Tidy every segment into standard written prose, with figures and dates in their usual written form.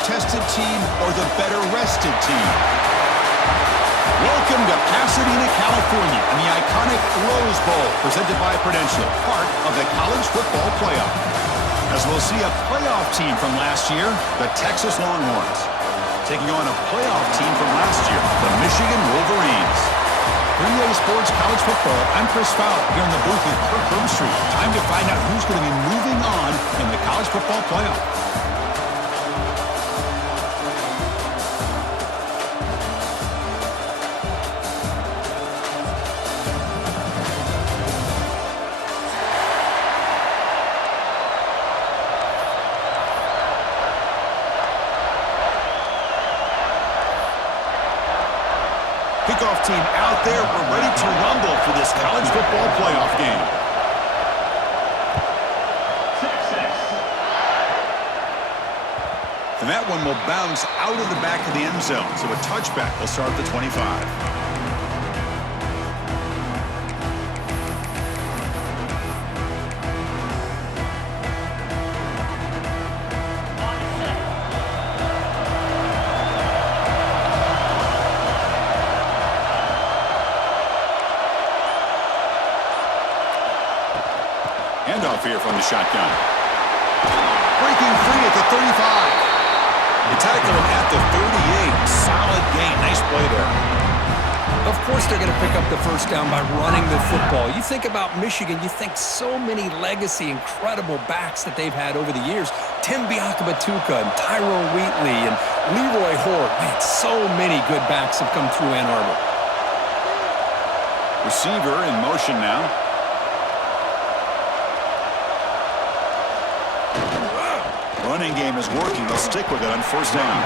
battle-tested team or the better-rested team? Welcome to Pasadena, California, and the iconic Rose Bowl, presented by Prudential, part of the College Football Playoff. As we'll see a playoff team from last year, the Texas Longhorns, taking on a playoff team from last year, the Michigan Wolverines. For EA Sports College Football, I'm Chris Fowler, here in the booth with Kirk Herbstreit. Time to find out who's going to be moving on in the College Football Playoff. Kickoff team out there. We're ready to rumble for this college football playoff game. And that one will bounce out of the back of the end zone. So a touchback will start at the 25. Handoff here from the shotgun. Breaking free at the 35. They tackle him at the 38. Solid gain. Nice play there. Of course they're going to pick up the first down by running the football. You think about Michigan, you think so many legacy, incredible backs that they've had over the years. Tim Biakabatuka and Tyrone Wheatley and Leroy Horde. Man, so many good backs have come through Ann Arbor. Receiver in motion now. Running game is working. They'll stick with it on first down.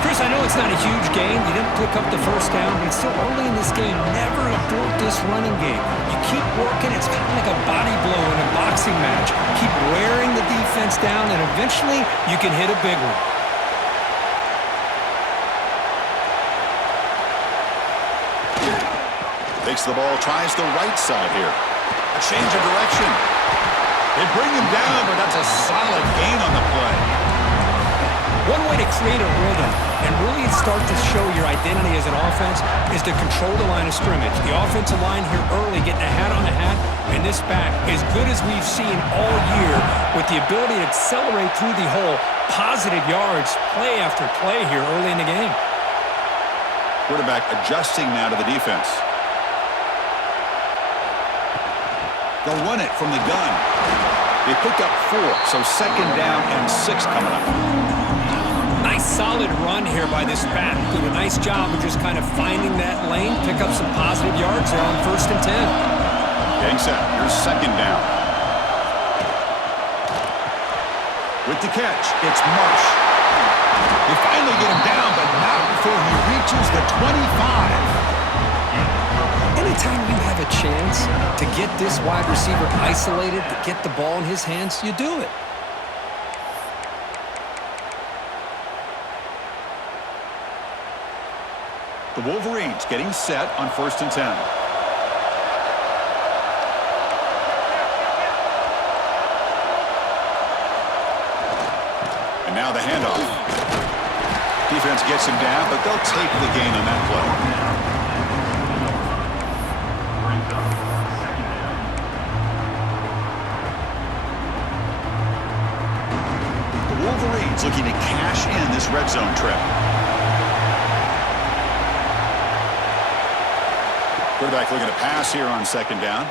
Chris, I know it's not a huge gain. You didn't pick up the first down, but it's still early in this game. Never abort this running game. You keep working. It's kind of like a body blow in a boxing match. Keep wearing the defense down, and eventually you can hit a big one. Takes the ball, tries the right side here. A change of direction. They bring him down, but that's a solid gain on the play. One way to create a rhythm and really start to show your identity as an offense is to control the line of scrimmage. The offensive line here early getting a hat on a hat, and this back, as good as we've seen all year, with the ability to accelerate through the hole, positive yards, play after play here early in the game. Quarterback adjusting now to the defense. They'll run it from the gun. They picked up 4, so second down and 6 coming up. Nice solid run here by this back. Did a nice job of just kind of finding that lane, pick up some positive yards there on first and 10. Getting set. Here's second down. With the catch, it's Marsh. They finally get him down, but not before he reaches the 25. Anytime you have a chance to get this wide receiver isolated, to get the ball in his hands, you do it. The Wolverines getting set on first and 10. And now the handoff. Defense gets him down, but they'll take the gain on that play. Wolverines looking to cash in this red zone trip. Quarterback looking to pass here on second down.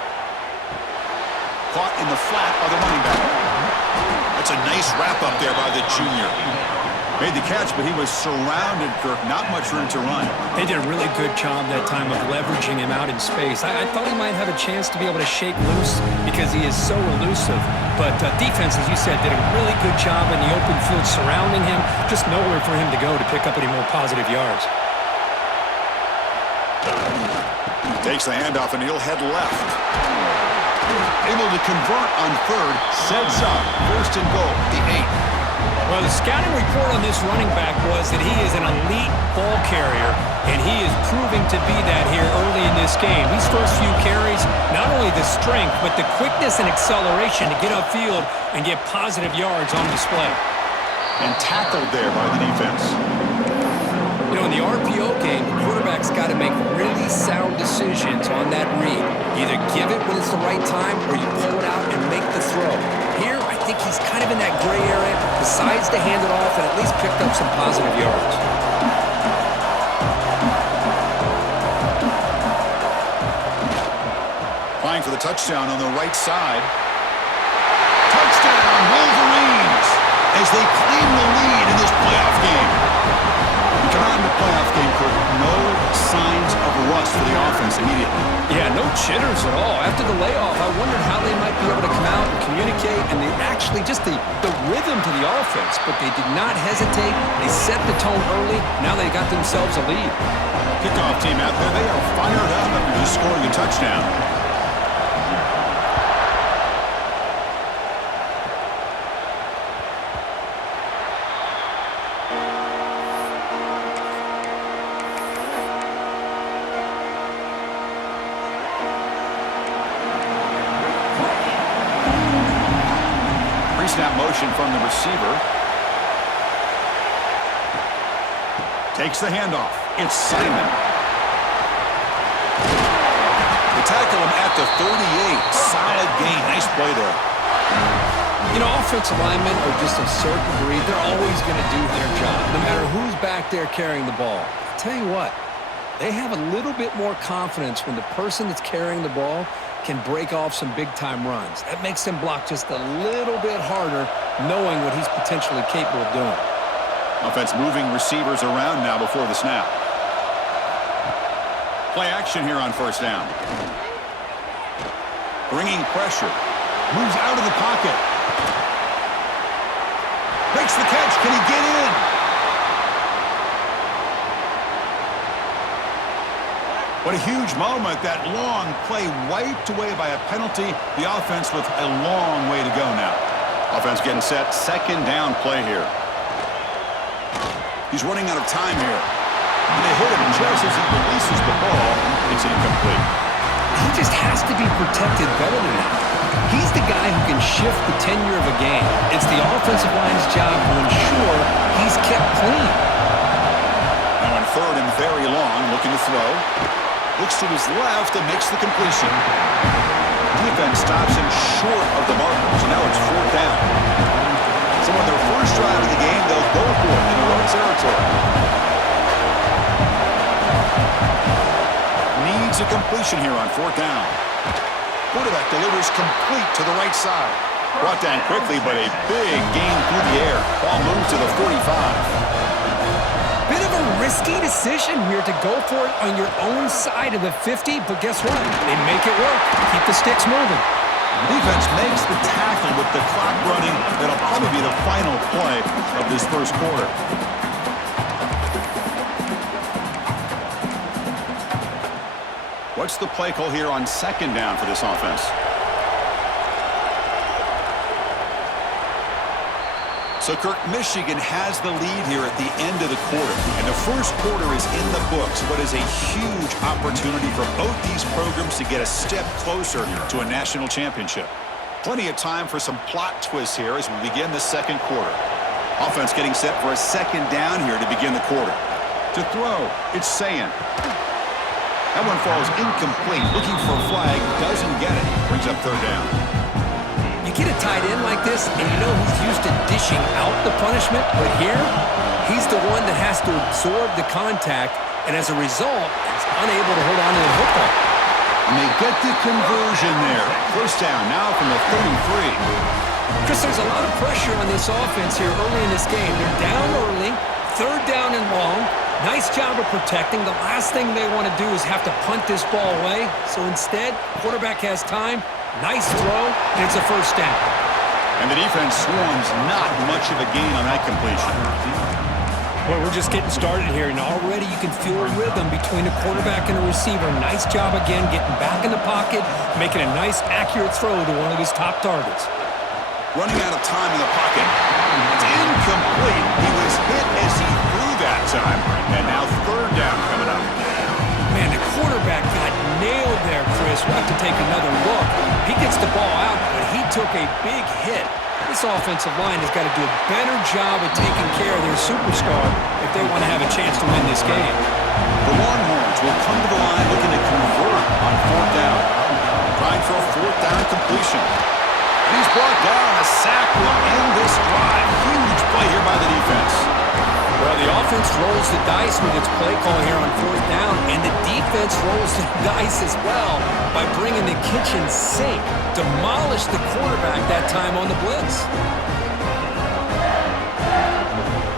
Caught in the flat by the running back. That's a nice wrap up there by the junior. Made the catch, but he was surrounded, Kirk. Not much room to run. They did a really good job that time of leveraging him out in space. I thought he might have a chance to be able to shake loose because he is so elusive. But defense, as you said, did a really good job in the open field surrounding him. Just nowhere for him to go to pick up any more positive yards. Takes the handoff, and he'll head left. Able to convert on third. Sets up first and goal, the 8. Well, the scouting report on this running back was that he is an elite ball carrier, and he is proving to be that here early in this game. These first few carries, not only the strength, but the quickness and acceleration to get upfield and get positive yards on display. And tackled there by the defense. You know, in the RPO game, the quarterback's got to make really sound decisions on that read. Either give it when it's the right time or you pull it out and make the throw. Here, I think he's kind of in that gray area, decides to hand it off and at least picked up some positive yards. Applying for the touchdown on the right side. Touchdown, Wolverines, as they claim the lead in this playoff game. You come out in the playoff game, Kurt, no signs of rust for the offense immediately. Yeah, no jitters at all. After the layoff, I wondered how they might be able to come out and communicate, and they actually just the rhythm to the offense, but they did not hesitate. They set the tone early. Now they got themselves a lead. Kickoff team out there, they are fired up after just scoring a touchdown. Snap motion from the receiver. Takes the handoff. It's Simon. They tackle him at the 38. Solid gain. Nice play there. You know, offensive linemen are just a certain breed. They're always going to do their job, no matter who's back there carrying the ball. I'll tell you what, they have a little bit more confidence when the person that's carrying the ball can break off some big-time runs. That makes them block just a little bit harder, knowing what he's potentially capable of doing. Offense moving receivers around now before the snap. Play action here on first down. Bringing pressure. Moves out of the pocket. Makes the catch. Can he get in? What a huge moment. That long play wiped away by a penalty. The offense with a long way to go now. Offense getting set. Second down play here. He's running out of time here. And they hit him just as he releases the ball. It's incomplete. He just has to be protected better than that. He's the guy who can shift the tenure of a game. It's the offensive line's job to ensure he's kept clean. Now on third and very long, looking to throw. Looks to his left and makes the completion. Defense stops him short of the marker, so now it's fourth down. So on their first drive of the game, they'll go for it in their own territory. Needs a completion here on fourth down. Quarterback delivers complete to the right side. Brought down quickly, but a big gain through the air. Ball moves to the 45. Bit of a risky decision here to go for it on your own side of the 50, but guess what? They make it work. Keep the sticks moving. Defense makes the tackle with the clock running. That'll probably be the final play of this first quarter. What's the play call here on second down for this offense? So, Kirk, Michigan has the lead here at the end of the quarter. And the first quarter is in the books. What is a huge opportunity for both these programs to get a step closer to a national championship. Plenty of time for some plot twists here as we begin the second quarter. Offense getting set for a second down here to begin the quarter. To throw, it's Sayan. That one falls incomplete. Looking for a flag, doesn't get it. Brings up third down. You get a tight end like this, and you know he's used to dishing out the punishment, but here, he's the one that has to absorb the contact, and as a result, he's unable to hold on to the football. And they get the conversion there. First down now from the 33. Chris, there's a lot of pressure on this offense here early in this game. They're down early, third down and long. Nice job of protecting. The last thing they want to do is have to punt this ball away. So instead, quarterback has time. Nice throw, and it's a first down. And the defense swarms not much of a gain on that completion. Well, we're just getting started here, and already you can feel a rhythm between a quarterback and a receiver. Nice job again getting back in the pocket, making a nice, accurate throw to one of his top targets. Running out of time in the pocket. It's incomplete. He was hit as he threw that time. And now third down coming up. Man, the quarterback got nailed there, Chris. We'll have to take another look. He gets the ball out, but he took a big hit. This this offensive line has got to do a better job of taking care of their superstar if they want to have a chance to win this game. The Longhorns will come to the line looking to convert on 4th down. Trying for a 4th down completion. And he's brought down. A sack will end this drive. Huge play here by the defense. Well, the offense rolls the dice with its play call here on 4th down, and the defense rolls the dice as well by bringing the kitchen sink. Demolished the quarterback that time on the blitz.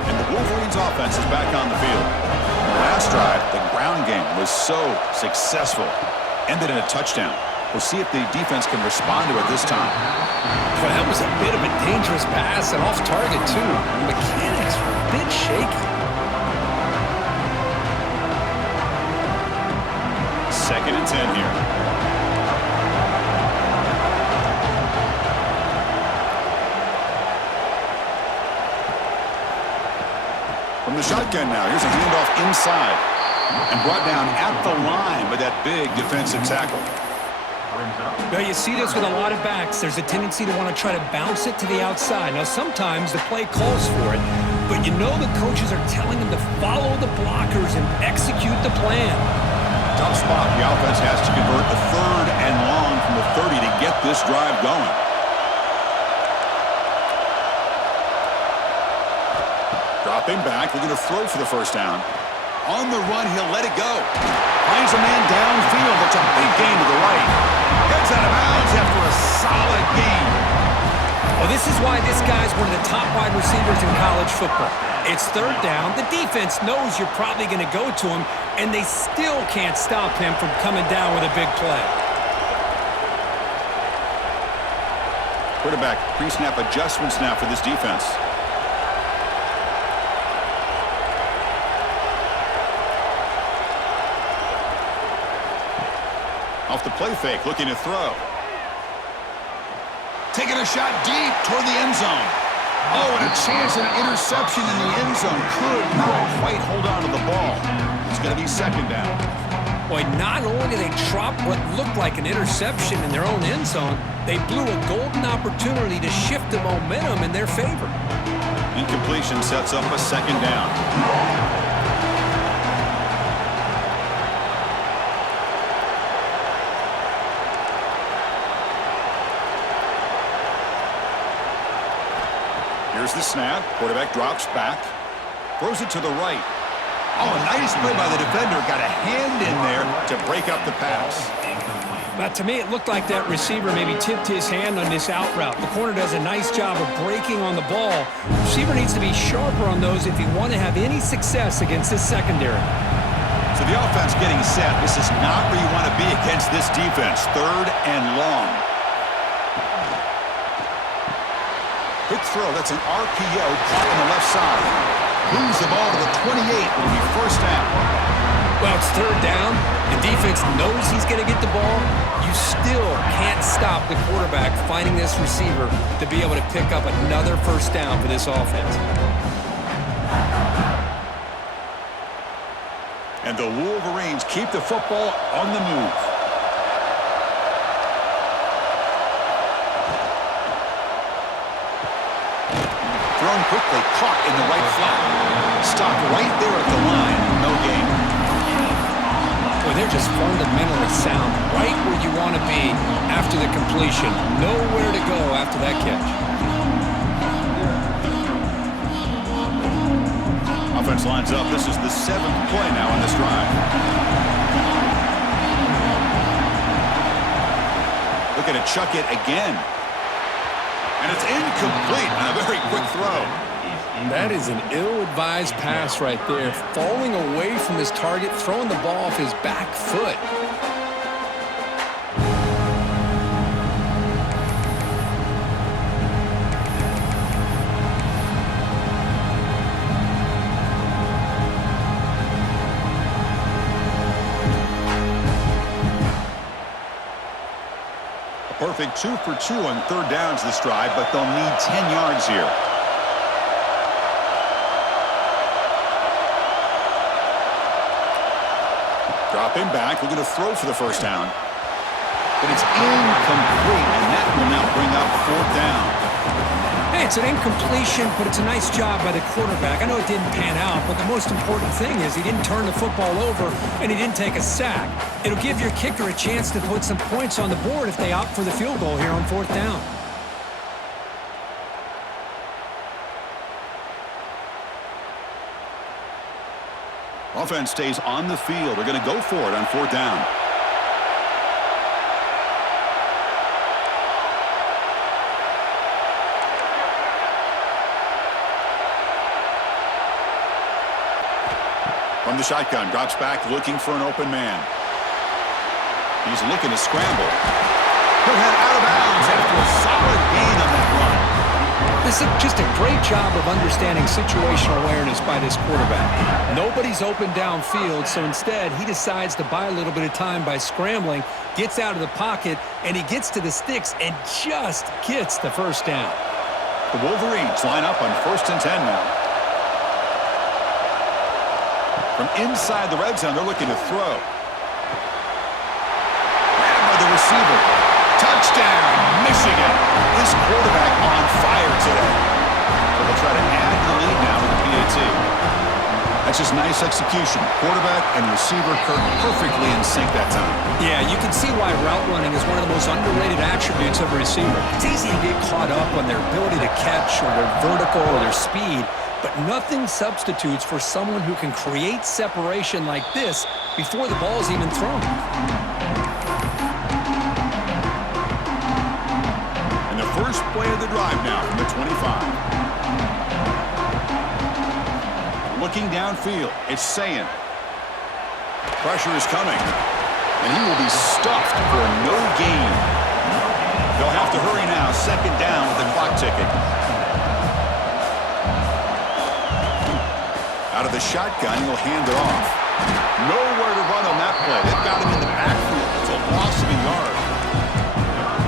And the Wolverines offense is back on the field. In the last drive, the ground game was so successful. Ended in a touchdown. We'll see if the defense can respond to it this time. Well, that was a bit of a dangerous pass and off target, too. The mechanics were a bit shaky. 2nd and 10 here. From the shotgun now, here's a handoff inside. And brought down at the line with that big defensive tackle. Well, you see this with a lot of backs. There's a tendency to want to try to bounce it to the outside. Now, sometimes the play calls for it, but you know the coaches are telling them to follow the blockers and execute the plan. Tough spot. The offense has to convert the 3rd and long from the 30 to get this drive going. Dropping back, looking to throw for the 1st down. On the run, he'll let it go. Finds a man downfield. It's a big gain to the right. Gets out of bounds after a solid gain. Well, this is why this guy's one of the top wide receivers in college football. It's 3rd down. The defense knows you're probably going to go to him, and they still can't stop him from coming down with a big play. Quarterback pre-snap adjustments now for this defense. Off the play fake, looking to throw. Taking a shot deep toward the end zone. Oh, and a chance at an interception in the end zone. Could not quite hold on to the ball. It's going to be 2nd down. Boy, not only did they drop what looked like an interception in their own end zone, they blew a golden opportunity to shift the momentum in their favor. Incompletion sets up a 2nd down. Here's the snap. Quarterback drops back. Throws it to the right. Oh, a nice play by the defender. Got a hand in there to break up the pass. But to me, it looked like that receiver maybe tipped his hand on this out route. The corner does a nice job of breaking on the ball. The receiver needs to be sharper on those if you want to have any success against this secondary. So the offense getting set. This is not where you want to be against this defense. 3rd and long. Quick throw. That's an RPO caught on the left side. Moves the ball to the 28. It'll be 1st down. Well, it's 3rd down. The defense knows he's going to get the ball. You still can't stop the quarterback finding this receiver to be able to pick up another 1st down for this offense. And the Wolverines keep the football on the move. Thrown quickly, caught in the right flat. Stopped right there at the line. No gain. Well, they're just fundamentally sound. Right where you want to be after the completion. Nowhere to go after that catch. Offense lines up. This is the 7th play now on this drive. Looking to chuck it again. And it's incomplete on a very quick throw. That is an ill-advised pass right there. Falling away from his target, throwing the ball off his back foot. Perfect 2 for 2 on 3rd downs this drive, but they'll need 10 yards here. Dropping back, looking to throw for the 1st down. But it's incomplete, and that will now bring up 4th down. Hey, it's an incompletion, but it's a nice job by the quarterback. I know it didn't pan out, but the most important thing is he didn't turn the football over and he didn't take a sack. It'll give your kicker a chance to put some points on the board if they opt for the field goal here on 4th down. Offense stays on the field. They're going to go for it on 4th down. From the shotgun, drops back, looking for an open man. He's looking to scramble. He'll head out of bounds after a solid gain on that run. This is just a great job of understanding situational awareness by this quarterback. Nobody's open downfield, so instead he decides to buy a little bit of time by scrambling, gets out of the pocket, and he gets to the sticks and just gets the 1st down. The Wolverines line up on 1st and 10 now. From inside the red zone, they're looking to throw. Grabbed by the receiver. Touchdown, Michigan. This quarterback on fire today. So they'll try to add the lead now with the PAT. That's just nice execution. Quarterback and receiver perfectly in sync that time. Yeah, you can see why route running is one of the most underrated attributes of a receiver. It's easy to get caught up on their ability to catch or their vertical or their speed, but nothing substitutes for someone who can create separation like this before the ball is even thrown. And the first play of the drive now from the 25. Looking downfield, it's Sayin. Pressure is coming, and he will be stuffed for no gain. They'll have to hurry now, 2nd down with the clock ticking. Out of the shotgun, he'll hand it off. Nowhere to run on that play. They've got him in the backfield. It's a loss of a yard.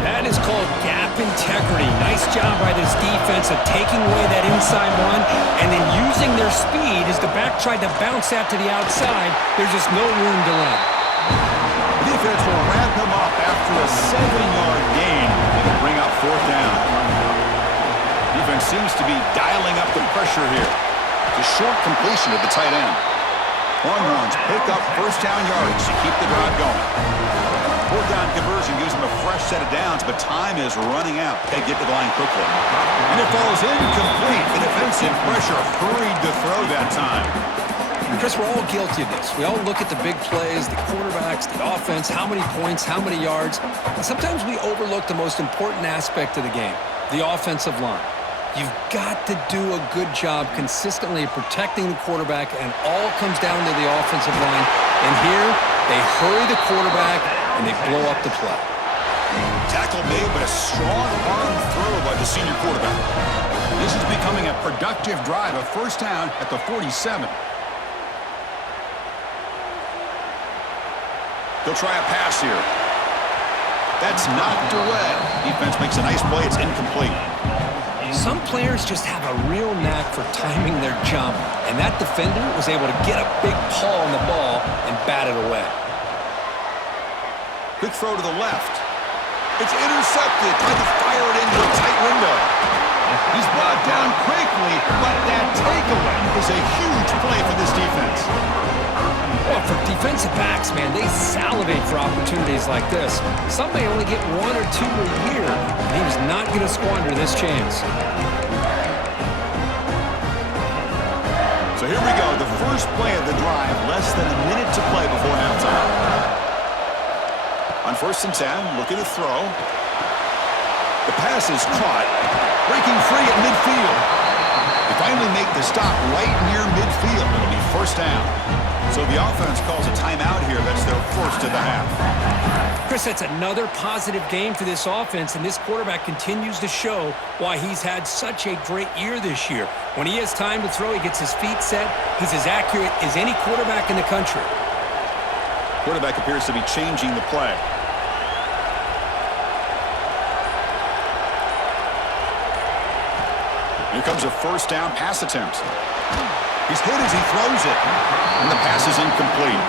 That is called gap integrity. Nice job by this defense of taking away that inside one and then using their speed as the back tried to bounce that to the outside. There's just no room to run. The defense will wrap him up after a 7-yard gain and bring up 4th down. Defense seems to be dialing up the pressure here. It's a short completion at the tight end. Longhorns pick up 1st down yardage to keep the drive going. 4th down conversion gives them a fresh set of downs, but time is running out. They get to the line quickly. And it falls incomplete. The defensive pressure hurried to throw that time. Chris, we're all guilty of this. We all look at the big plays, the quarterbacks, the offense, how many points, how many yards. And sometimes we overlook the most important aspect of the game, the offensive line. You've got to do a good job consistently protecting the quarterback, and all comes down to the offensive line. And here, they hurry the quarterback, and they blow up the play. Tackle made, but a strong arm throw by the senior quarterback. This is becoming a productive drive, a 1st down at the 47. They'll try a pass here. That's knocked away. Defense makes a nice play. It's incomplete. Some players just have a real knack for timing their jump, and that defender was able to get a big paw on the ball and bat it away. Quick throw to the left. It's intercepted. Tried to fire it into a tight window. He's brought down quickly, but that takeaway is a huge play for this defense. Well, for defensive backs, man, they salivate for opportunities like this. Some may only get 1 or 2 a year, and he was not going to squander this chance. So here we go, the first play of the drive, less than a minute to play before halftime. On 1st and 10, looking to throw. The pass is caught, breaking free at midfield. They finally make the stop right near midfield. It'll be 1st down. So the offense calls a timeout here. That's their 1st of the half. Chris, that's another positive game for this offense, and this quarterback continues to show why he's had such a great year this year. When he has time to throw, he gets his feet set. He's as accurate as any quarterback in the country. Quarterback appears to be changing the play. Here comes a first down pass attempt. He's hit as he throws it, and the pass is incomplete.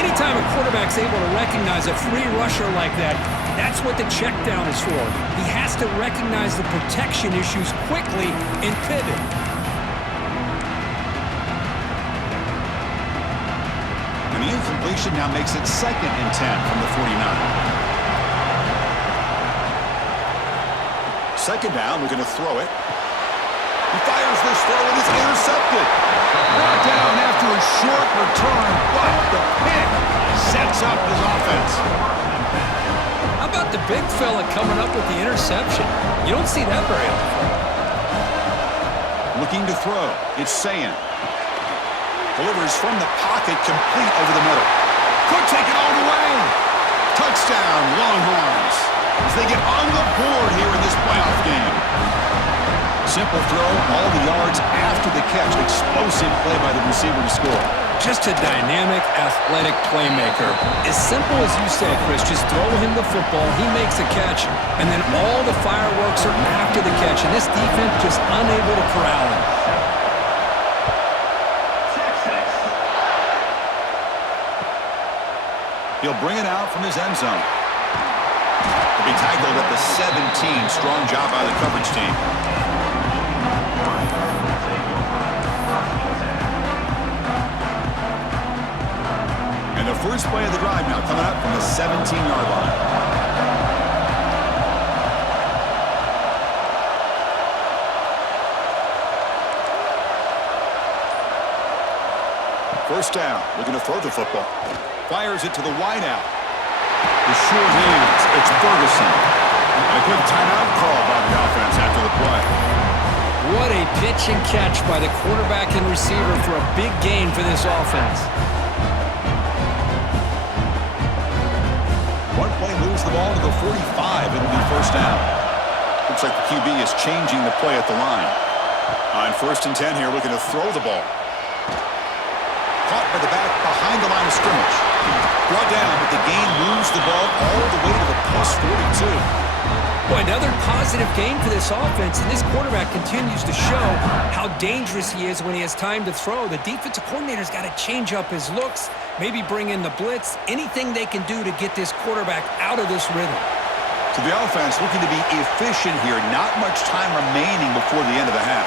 Anytime a quarterback's able to recognize a free rusher like that, that's what the check down is for. He has to recognize the protection issues quickly and pivot. And the incompletion now makes it 2nd and 10 from the 49. Second down, we're going to throw it. He fires this throw and it's intercepted. Brought down after a short return, but the pick sets up his offense. How about the big fella coming up with the interception? You don't see that very often. Looking to throw, it's Sayin. Delivers from the pocket, complete over the middle. Could take it all the way. Touchdown, Longhorns, as they get on the board here in this playoff game. Simple throw, all the yards after the catch. Explosive play by the receiver to score. Just a dynamic, athletic playmaker. As simple as you said, Chris, just throw him the football, he makes a catch, and then all the fireworks are after the catch, and this defense just unable to corral him. He'll bring it out from his end zone. He'll be tackled at the 17. Strong job by the coverage team. And the first play of the drive now coming up from the 17-yard line. First down, looking to throw the football. Fires it to the wideout. The short hands, it's Ferguson. And a quick timeout call by the offense after the play. What a pitch and catch by the quarterback and receiver for a big gain for this offense. One play moves the ball to the 45. It'll be first down. Looks like the QB is changing the play at the line. On 1st and 10 here, looking to throw the ball. Caught by the back behind the line of scrimmage. Brought down, but the gain moves the ball all the way to the plus 42. Boy, another positive game for this offense, and this quarterback continues to show how dangerous he is when he has time to throw. The defensive coordinator's got to change up his looks, maybe bring in the blitz, anything they can do to get this quarterback out of this rhythm. So the offense looking to be efficient here. Not much time remaining before the end of the half.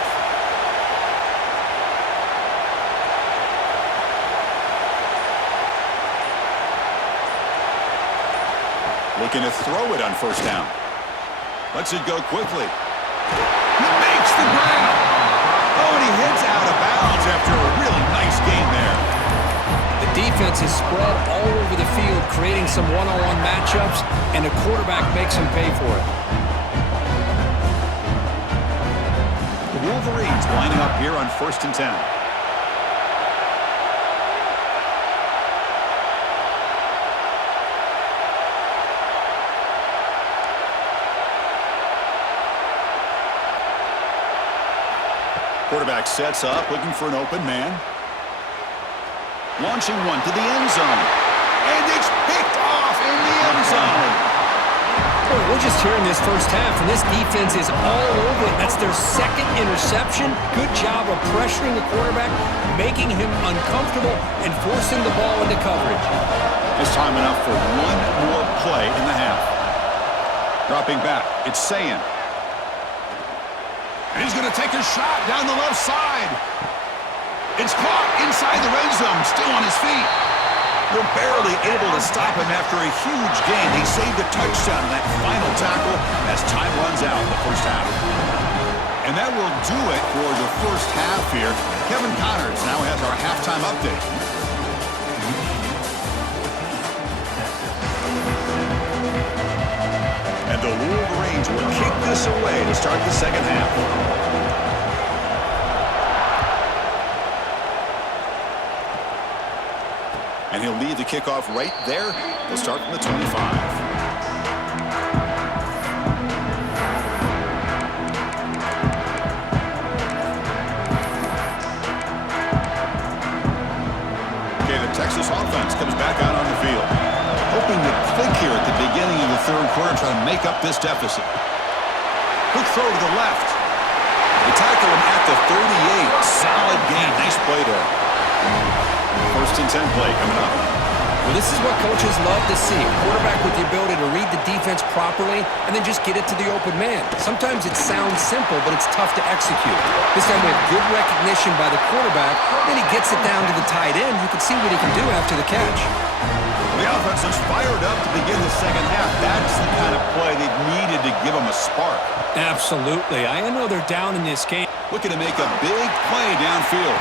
Looking to throw it on 1st down. Lets it go quickly. He makes the grab. Oh, and he hits out of bounds after a really nice game there. The defense is spread all over the field, creating some one-on-one matchups, and the quarterback makes him pay for it. The Wolverines lining up here on 1st and 10. Quarterback sets up, looking for an open man. Launching one to the end zone. And it's picked off in the end zone. Boy, we're just here in this first half, and this defense is all over it. That's their 2nd interception. Good job of pressuring the quarterback, making him uncomfortable, and forcing the ball into coverage. This time enough for one more play in the half. Dropping back, it's Sayin. And he's going to take a shot down the left side. It's caught inside the red zone, still on his feet. They're barely able to stop him after a huge gain. They saved a touchdown in that final tackle as time runs out in the first half. And that will do it for the first half here. Kevin Connors now has our halftime update. And the Wolverines will kick this away to start the second half. And he'll lead the kickoff right there. They'll start from the 25. Okay, the Texas offense comes back out on the field. Hoping to click here at the beginning of the third quarter, trying to make up this deficit. Quick throw to the left. The tackle the 38. Solid gain. Nice play there. First and 10 play coming up. Well, this is what coaches love to see. A quarterback with the ability to read the defense properly and then just get it to the open man. Sometimes it sounds simple, but it's tough to execute. This time we have good recognition by the quarterback. Then he gets it down to the tight end. You can see what he can do after the catch. The offense is fired up to begin the second half. That's the kind of play they've needed to give them a spark. Absolutely. I know they're down in this game. Looking to make a big play downfield.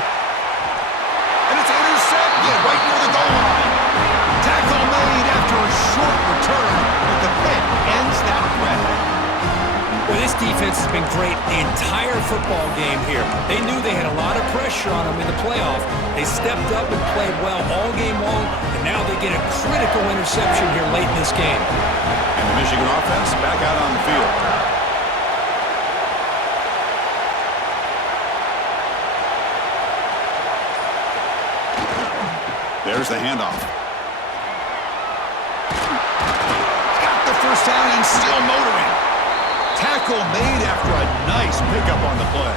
And it's intercepted right near the goal line. Tackle made after a short return, but the pick ends that threat. Well, this defense has been great the entire football game here. They knew they had a lot of pressure on them in the playoff. They stepped up and played well all game long, and now they get a critical interception here late in this game. And the Michigan offense back out on the field. There's the handoff. Got the first down and still motoring. Tackle made after a nice pickup on the play.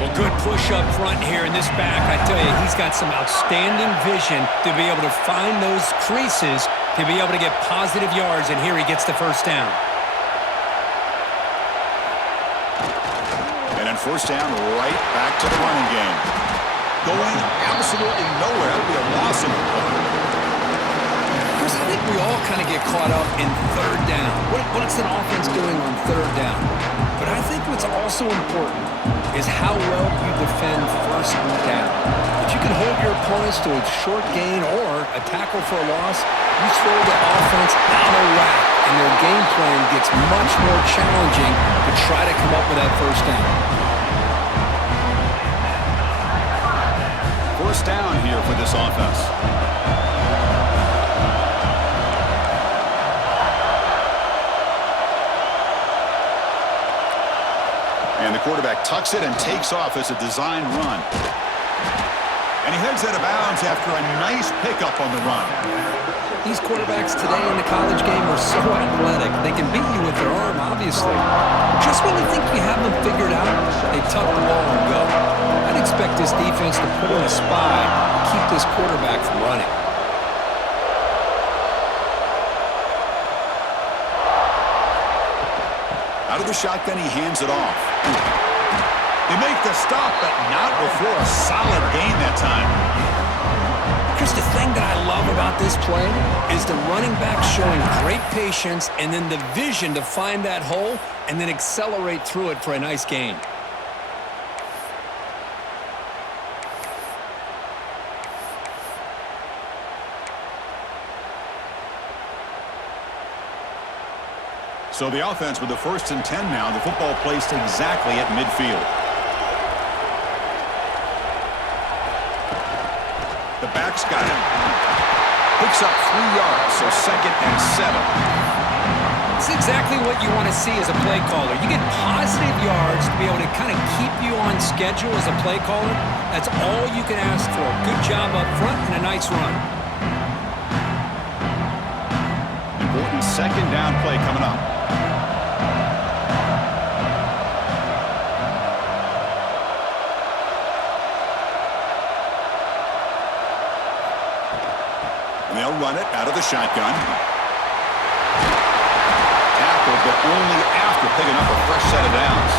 Well, good push up front here in this back. I tell you, he's got some outstanding vision to be able to find those creases to be able to get positive yards, and here he gets the first down. And then first down right back to the running game. Going absolutely nowhere. That would be a loss in the play. Chris, I think we all kind of get caught up in third down. What's an offense doing on third down? But I think what's also important is how well you defend first down. If you can hold your opponents to a short gain or a tackle for a loss, you throw the offense out of whack, and their game plan gets much more challenging to try to come up with that first down. First down here for this offense. And the quarterback tucks it and takes off as a design run. And he heads out of bounds after a nice pickup on the run. These quarterbacks today in the college game are so athletic. They can beat you with their arm, obviously. Just when you think you have them figured out, they tuck the ball and go. I'd expect this defense to put in a spy and keep this quarterback from running. Out of the shotgun, he hands it off. They make the stop, but not before a solid gain that time. Chris, the thing that I love about this play is the running back showing great patience and then the vision to find that hole and then accelerate through it for a nice gain. So the offense with the first and 10 now. The football placed exactly at midfield. The back's got it. Picks up 3 yards, so second and 7. It's exactly what you want to see as a play caller. You get positive yards to be able to kind of keep you on schedule as a play caller. That's all you can ask for. Good job up front and a nice run. Important second down play coming up. And they'll run it out of the shotgun. Tackled, but only after picking up a fresh set of downs.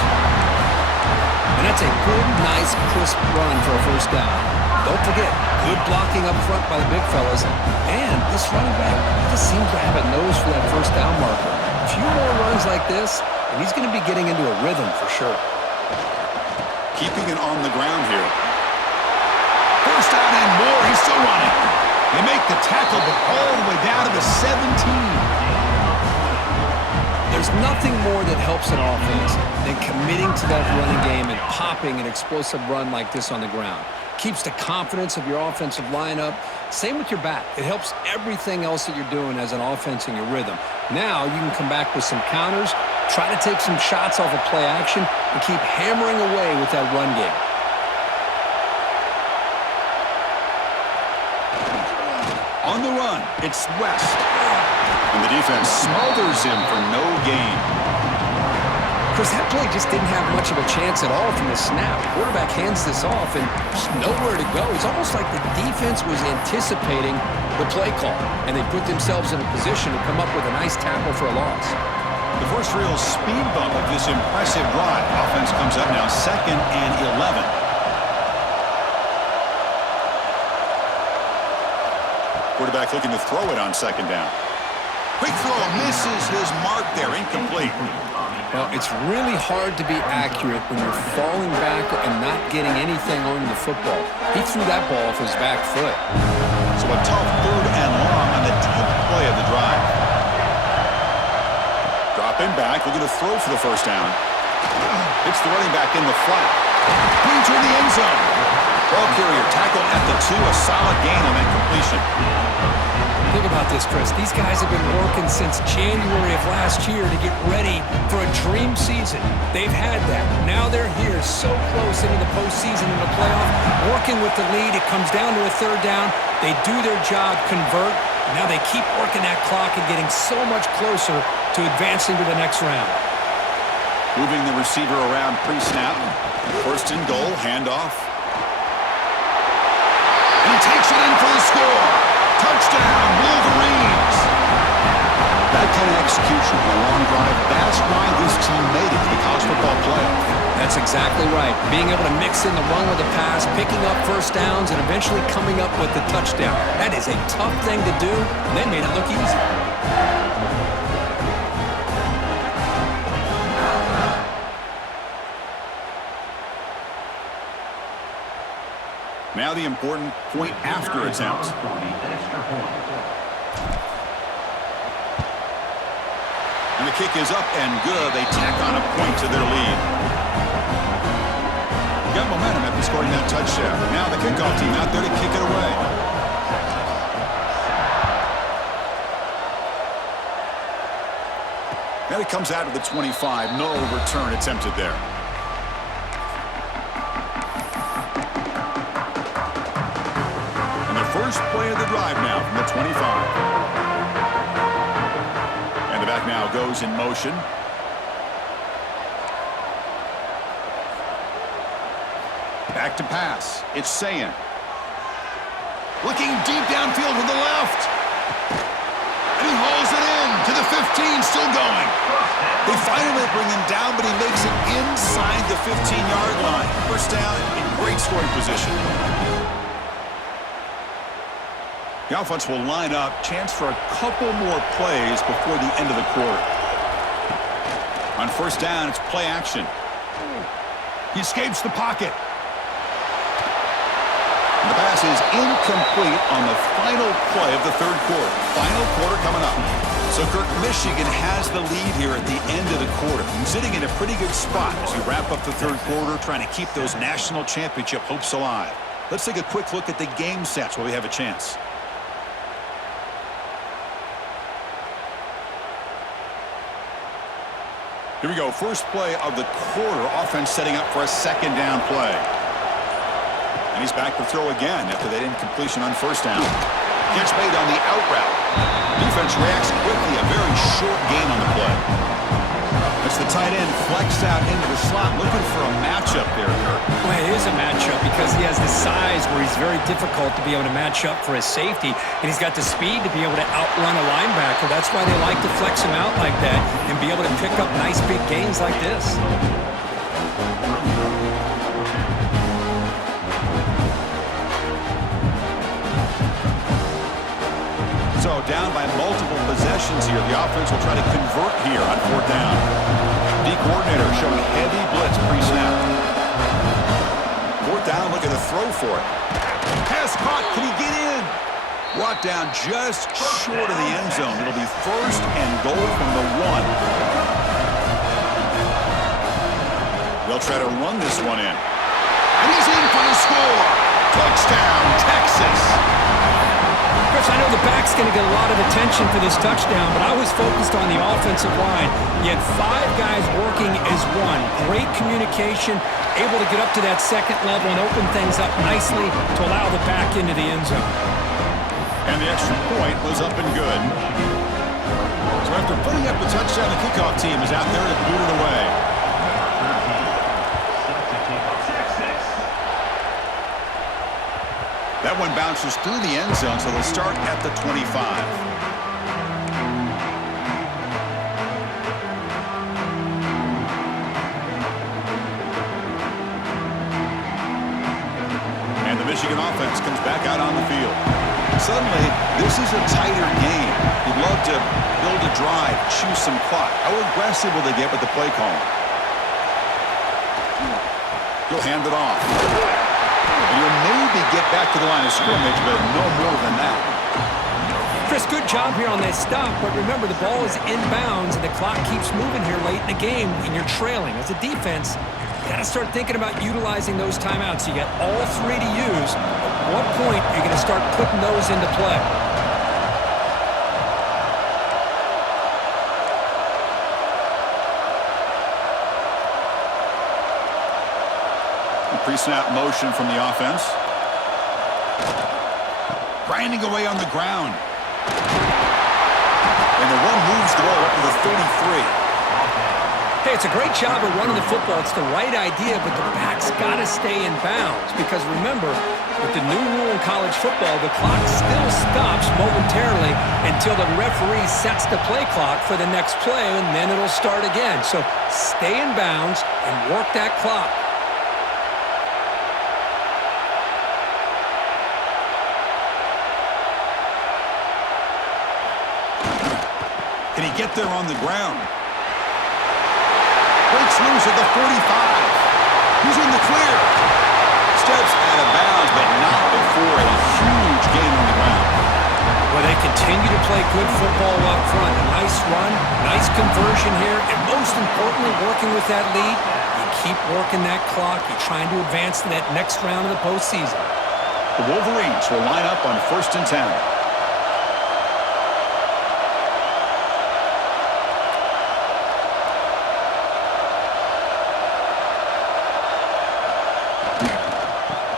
And that's a good, nice, crisp run for a first down. Don't forget, good blocking up front by the big fellas. And this running back just seems to have a nose for that first down marker. A few more runs like this, and he's going to be getting into a rhythm for sure. Keeping it on the ground here. First down and more. He's still running. They make the tackle, but all the way down to the 17. There's nothing more that helps an offense than committing to that running game and popping an explosive run like this on the ground. Keeps the confidence of your offensive lineup. Same with your back. It helps everything else that you're doing as an offense in your rhythm. Now you can come back with some counters, try to take some shots off of play action, and keep hammering away with that run game. On the run, it's West. And the defense smothers him for no gain. Chris, that play just didn't have much of a chance at all from the snap. The quarterback hands this off and just nowhere to go. It's almost like the defense was anticipating the play call, and they put themselves in a position to come up with a nice tackle for a loss. The first real speed bump of this impressive drive. Offense comes up now 2nd and 11. Quarterback looking to throw it on 2nd down. Quick throw, misses his mark there, incomplete. Well, it's really hard to be accurate when you're falling back and not getting anything on the football. He threw that ball off his back foot. So a tough 3rd and long on the 10th play of the drive. Dropping back, looking to throw for the first down. It's the running back in the flat. Brings her in the end zone. Ball carrier tackled at the 2, a solid gain on that completion. Think about this, Chris. These guys have been working since January of last year to get ready for a dream season. They've had that. Now they're here so close into the postseason and the playoff, working with the lead. It comes down to a 3rd down. They do their job, convert. Now they keep working that clock and getting so much closer to advancing to the next round. Moving the receiver around pre-snap. 1st and goal, handoff. And he takes it in for the score. Touchdown, Wolverines! That kind of execution on a long drive, that's why this team made it to the college football playoff. That's exactly right. Being able to mix in the run with the pass, picking up first downs, and eventually coming up with the touchdown. That is a tough thing to do, and they made it look easy. Now the important point after attempt. And the kick is up and good. They tack on a point to their lead. Got momentum after scoring that touchdown. Now the kickoff team out there to kick it away. Now he comes out of the 25. No return attempted there. First play of the drive now from the 25. And the back now goes in motion. Back to pass. It's Sayin. Looking deep downfield to the left. And he hauls it in to the 15, still going. They finally bring him down, but he makes it inside the 15-yard line. First down in great scoring position. The offense will line up. Chance for a couple more plays before the end of the quarter. On first down, it's play action. He escapes the pocket. And the pass is incomplete on the final play of the 3rd quarter. Final quarter coming up. So, Kirk, Michigan has the lead here at the end of the quarter. Sitting in a pretty good spot as we wrap up the 3rd quarter, trying to keep those national championship hopes alive. Let's take a quick look at the game stats while we have a chance. Here we go. First play of the quarter. Offense setting up for a 2nd down play. And he's back to throw again after that incompletion on first down. Catch made on the out route. Defense reacts quickly. A very short gain on the play. It's the tight end flexed out into the slot, looking for a matchup there, Kirk. Well, it is a matchup because he has the size where he's very difficult to be able to match up for his safety, and he's got the speed to be able to outrun a linebacker. That's why they like to flex him out like that and be able to pick up nice big gains like this. So down by multiple possessions here. The offense will try to convert here on 4th down. D coordinator showing heavy blitz pre-snap. 4th down, look at the throw for it. Pass caught. Can he get in? Brought down just short of the end zone. It'll be 1st and goal from the 1. They'll try to run this one in. And he's in for the score. Touchdown, Texas. Chris, I know the back's going to get a lot of attention for this touchdown, but I was focused on the offensive line. You had 5 guys working as one. Great communication, able to get up to that 2nd level and open things up nicely to allow the back into the end zone. And the extra point was up and good. So after putting up the touchdown, the kickoff team is out there to boot it away. That one bounces through the end zone, so they'll start at the 25. And the Michigan offense comes back out on the field. Suddenly, this is a tighter game. You'd love to build a drive, choose some clock. How aggressive will they get with the play call? He'll hand it off. And you'll maybe get back to the line of scrimmage, but no more than that. Chris, good job here on that stop, but remember the ball is inbounds and the clock keeps moving here late in the game and you're trailing. As a defense, you got to start thinking about utilizing those timeouts. You got all three to use. At what point are you going to start putting those into play? Pre-snap motion from the offense. Grinding away on the ground. And the run moves the ball up to the 33. Hey, it's a great job of running the football. It's the right idea, but the back's got to stay in bounds. Because remember, with the new rule in college football, the clock still stops momentarily until the referee sets the play clock for the next play, and then it'll start again. So stay in bounds and work that clock. Can he get there on the ground? Breaks loose at the 45. He's in the clear. Steps out of bounds, but not before a huge gain on the ground. Well, they continue to play good football up front. A nice run, nice conversion here, and most importantly, working with that lead, you keep working that clock. You're trying to advance to that next round of the postseason. The Wolverines will line up on 1st and 10.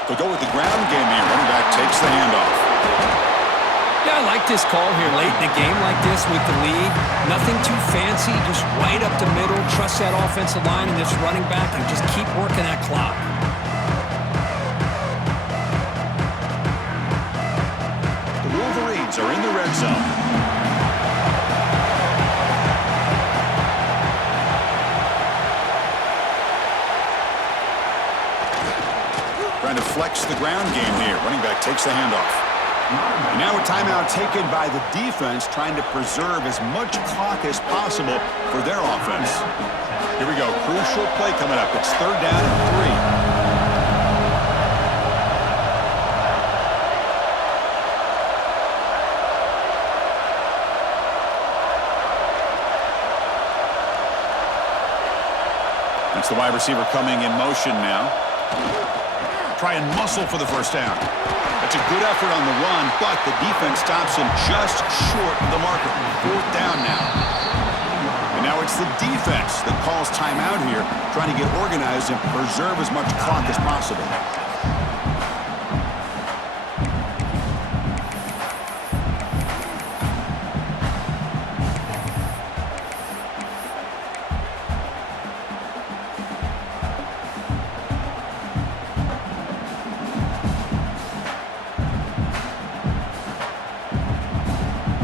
They'll go with the ground game here. Running back takes the handoff. Yeah, I like this call here late in a game like this with the lead. Nothing too fancy, just right up the middle. Trust that offensive line and this running back and just keep working that clock. The Wolverines are in the red zone. Trying to flex the ground game here. Running back takes the handoff. And now a timeout taken by the defense, trying to preserve as much clock as possible for their offense. Here we go. Crucial play coming up. It's 3rd down and 3. That's the wide receiver coming in motion now. Try and muscle for the 1st down. That's a good effort on the run, but the defense stops him just short of the marker. 4th down now. And now it's the defense that calls timeout here, trying to get organized and preserve as much clock as possible.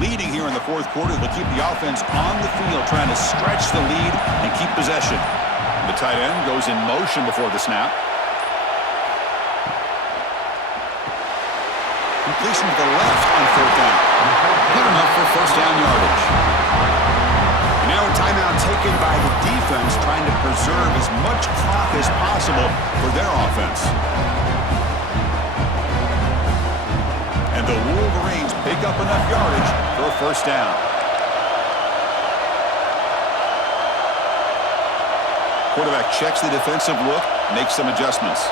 Leading here in the 4th quarter, they'll keep the offense on the field, trying to stretch the lead and keep possession. The tight end goes in motion before the snap. Completion to the left on 4th down. Good enough for 1st down yardage. And now a timeout taken by the defense, trying to preserve as much clock as possible for their offense. And the Wolverines pick up enough yardage for a 1st down. Quarterback checks the defensive look, makes some adjustments.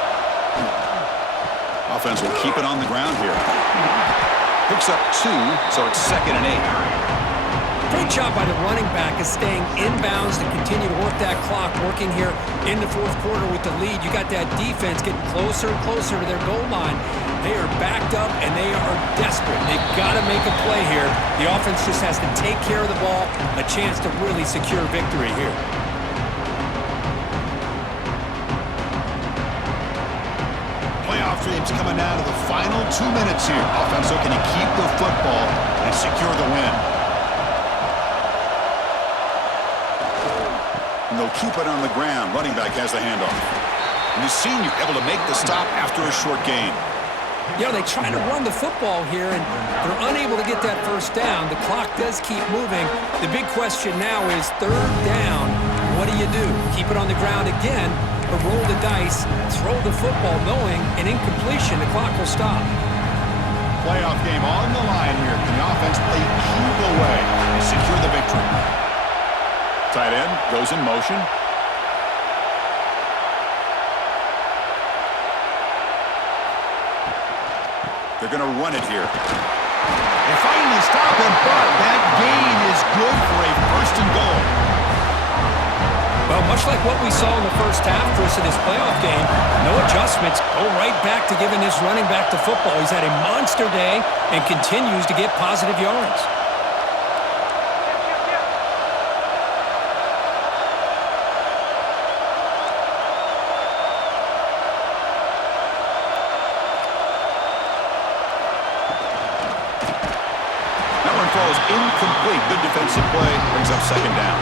Offense will keep it on the ground here. Picks up 2, so it's 2nd and 8. Great job by the running back is staying inbounds to continue to work that clock, working here in the 4th quarter with the lead. You got that defense getting closer and closer to their goal line. They are backed up, and they are desperate. They've got to make a play here. The offense just has to take care of the ball, a chance to really secure victory here. Play Playoff dreams coming down to the final 2 minutes here. Offense looking to keep the football and secure the win. And they'll keep it on the ground. Running back has the handoff. And the senior able to make the stop after a short gain. You know, they try to run the football here, and they're unable to get that first down. The clock does keep moving. The big question now is third down. What do? Keep it on the ground again, or roll the dice, throw the football, knowing an incompletion, the clock will stop. Playoff game on the line here. Can the offense play keep away and secure the victory? Tight end goes in motion. They're going to run it here. They finally stop him, but that gain is good for a first and goal. Well, much like what we saw in the first half, Chris, of this playoff game, no adjustments. Go right back to giving this running back the football. He's had a monster day and continues to get positive yards. Falls incomplete. Good defensive play. Brings up second down.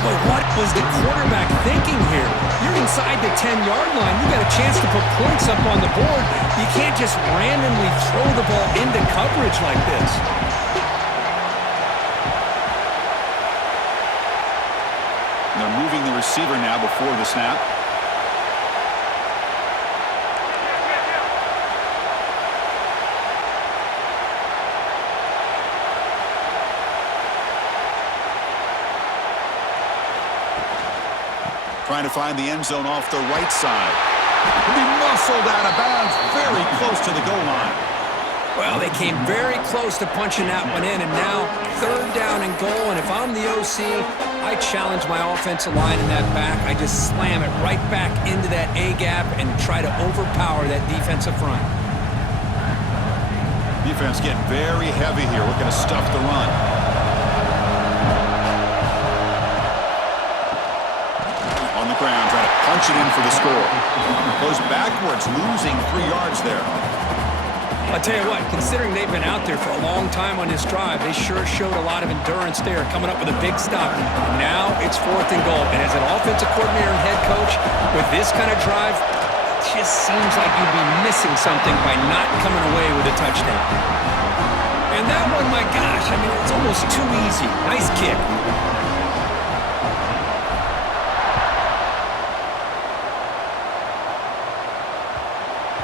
But what was the quarterback thinking here? You're inside the 10-yard line. You got a chance to put points up on the board. You can't just randomly throw the ball into coverage like this. And they're moving the receiver now before the snap. Trying to find the end zone off the right side. He'll be muscled out of bounds very close to the goal line. Well, they came very close to punching that one in, and now third down and goal. And if I'm the OC, I challenge my offensive line in that back. I just slam it right back into that A-gap and try to overpower that defensive front. Defense getting very heavy here, looking to stuff the run. Ground, trying to punch it in for the score. Goes backwards, losing 3 yards there. I'll tell you what, considering they've been out there for a long time on this drive, they sure showed a lot of endurance there, coming up with a big stop. Now it's fourth and goal. And as an offensive coordinator and head coach, with this kind of drive, it just seems like you'd be missing something by not coming away with a touchdown. And that one, my gosh, I mean, it's almost too easy. Nice kick.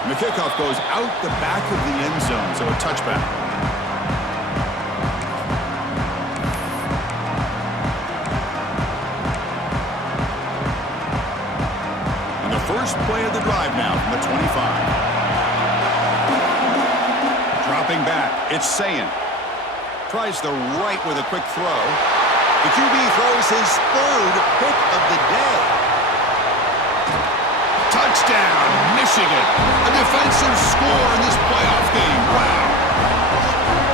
And the kickoff goes out the back of the end zone, so a touchback. And the first play of the drive now from the 25. Dropping back, it's Sayin. Tries the right with a quick throw. The QB throws his third pick of the day. Touchdown, Michigan. A defensive score in this playoff game. Wow.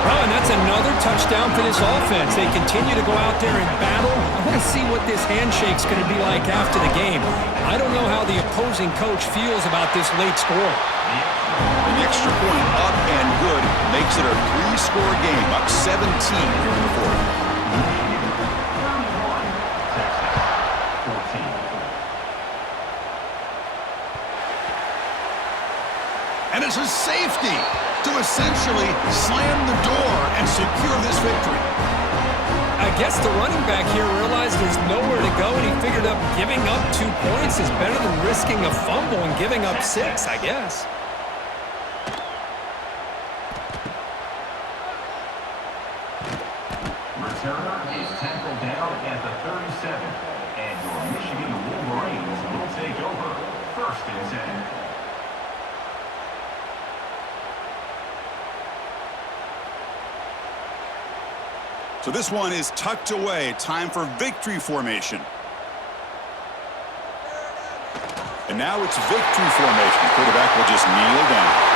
Well, and that's another touchdown for this offense. They continue to go out there and battle. I want to see what this handshake's going to be like after the game. I don't know how the opposing coach feels about this late score. An extra point up and good makes it a 3-score game, up 17 here in the fourth. And it's a safety to essentially slam the door and secure this victory. I guess the running back here realized there's nowhere to go, and he figured up giving up 2 points is better than risking a fumble and giving up 6, I guess. Returner is tackled down at the 37, and your Michigan Wolverines will take over. First and 10. So this one is tucked away. Time for victory formation. And now it's victory formation. The quarterback will just kneel down.